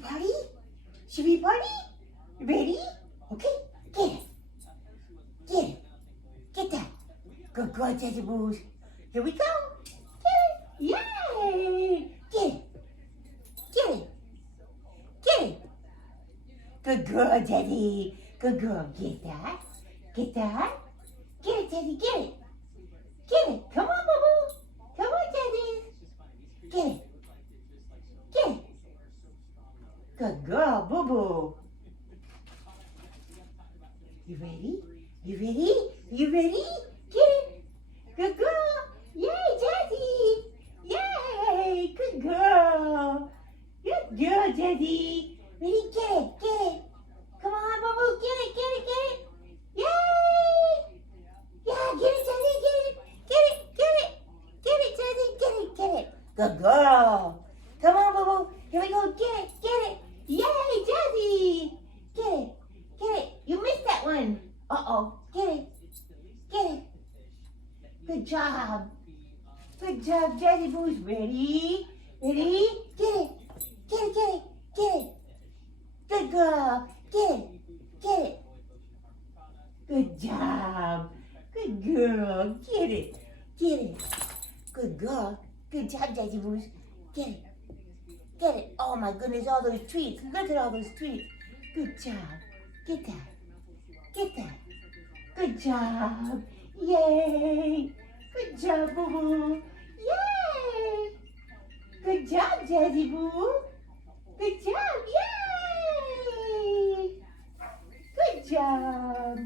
party? Should we party? Ready? Okay, get it. Get it. Get that. Good girl, Jazzy Boos. Here we go. Get it. Yay! Get it. Get it. Get it. Good girl, Jazzy. Good girl. Get that. Get that. Get it, Jazzy. Get it. Get it. Come on, boo-boo. Come on, Jazzy. Get it. Get it. Good girl, boo-boo. You ready? You ready? You ready? Get it. Good girl. Yay, Jazzy. Yay. Good girl. Good girl, Jazzy. Ready? Get it. Get it. Come on, boo-boo. Get it. Get it. Get it. Yay. Yeah, get it, Jazzy. Get it. Get it. Get it. Get it, Jazzy. Get it. Get it. Good girl. Come on, boo-boo. Here we go. Get it. Get it. Yay, Jazzy. Get it. Get it. You missed that one. Uh-oh. Get it. Get it. Good job. Good job, Jazzy Boos. Ready? Ready? Get it. Get it, get it, get it. Good girl. Get it. Get it. Good job. Good girl. Get it. Get it. Good girl. Good job, Jazzy Boos. Get it. Get it. Oh my goodness, all those treats. Look at all those treats. Good job. Get that. Get that. Good job. Yay. Good job, boo-boo. Yay. Good job, Jazzy Boo. Good job. Yay. Good job.